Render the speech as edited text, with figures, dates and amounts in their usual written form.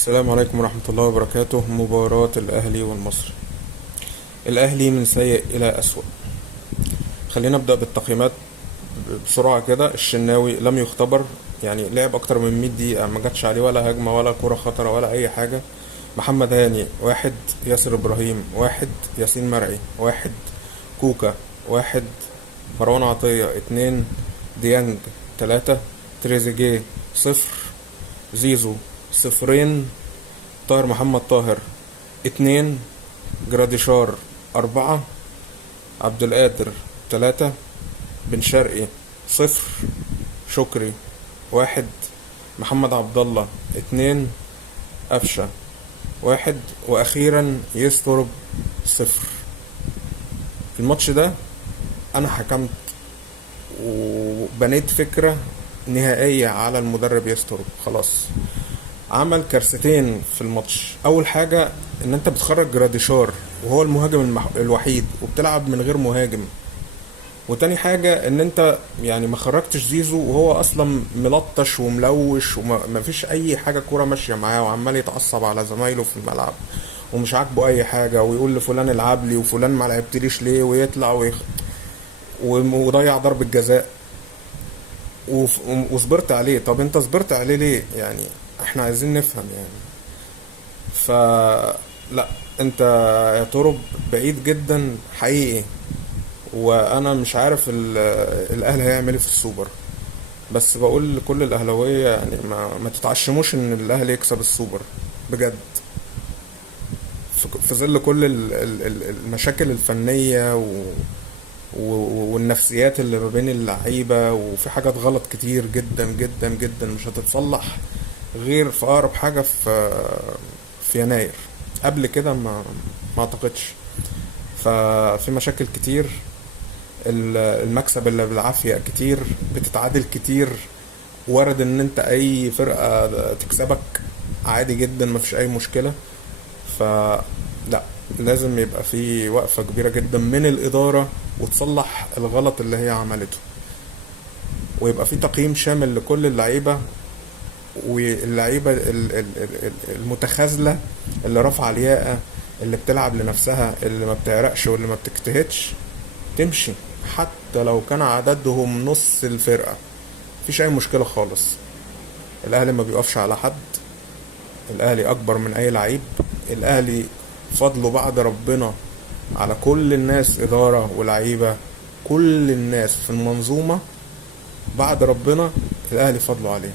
السلام عليكم ورحمة الله وبركاته. مباراة الأهلي والمصري. الأهلي من سيء إلى أسوأ. خلينا نبدأ بالتقييمات بسرعة كده. الشناوي لم يختبر، يعني لعب أكتر من 100 دقيقة ما جاتش عليه ولا هجمة ولا كرة خطرة ولا أي حاجة. محمد هاني واحد، ياسر إبراهيم واحد، ياسين مرعي واحد، كوكا واحد، مروان عطية اتنين، ديانج تلاتة، تريزيجيه صفر، زيزو صفرين، طاهر محمد طاهر اتنين، جراديشار أربعة، عبد القادر تلاتة، بن شرقي صفر، شكري واحد، محمد عبد الله اتنين، قفشة واحد، وأخيرا يسترب صفر. الماتش ده أنا حكمت وبنيت فكرة نهائية على المدرب يسترب. خلاص، عمل كارثتين في الماتش. اول حاجه ان انت بتخرج جراديشار وهو المهاجم الوحيد وبتلعب من غير مهاجم. وتاني حاجه ان انت يعني ما خرجتش زيزو وهو اصلا ملطش وملوش وما فيش اي حاجه كوره ماشيه معاه، وعمال يتعصب على زمايله في الملعب ومش عاجبه اي حاجه، ويقول لفلان العب لي وفلان ما لعبتليش ليه، ويطلع وضيع ضربه جزاء. وصبرت عليه. طب انت صبرت عليه ليه يعني؟ احنا عايزين نفهم يعني. ف لا، انت يا ترب بعيد جدا حقيقي. وانا مش عارف الاهلي هيعمل ايه في السوبر. بس بقول لكل الاهلاويه يعني ما تتعشموش ان الاهلي يكسب السوبر بجد. في ظل كل المشاكل الفنيه والنفسيات اللي ما بين اللعيبه، وفي حاجات غلط كتير جدا جدا جدا مش هتتصلح غير في اقرب حاجه في يناير. قبل كده ما اعتقدش. ففي مشاكل كتير. المكسب اللي بالعافية كتير، بتتعادل كتير. وارد ان انت اي فرقة تكسبك عادي جدا، مفيش اي مشكلة. فلا، لازم يبقى في وقفة كبيرة جدا من الإدارة وتصلح الغلط اللي هي عملته، ويبقى في تقييم شامل لكل اللعيبة. واللعيبة المتخاذلة اللي رافعة الياقة، اللي بتلعب لنفسها، اللي ما بتعرقش واللي ما بتجتهدش، تمشي. حتى لو كان عددهم نص الفرقة مفيش اي مشكلة خالص. الاهلي ما بيقفش على حد. الاهلي اكبر من اي لعيب. الاهلي فضله بعد ربنا على كل الناس، ادارة ولعيبة، كل الناس في المنظومة بعد ربنا الاهلي فضله عليه.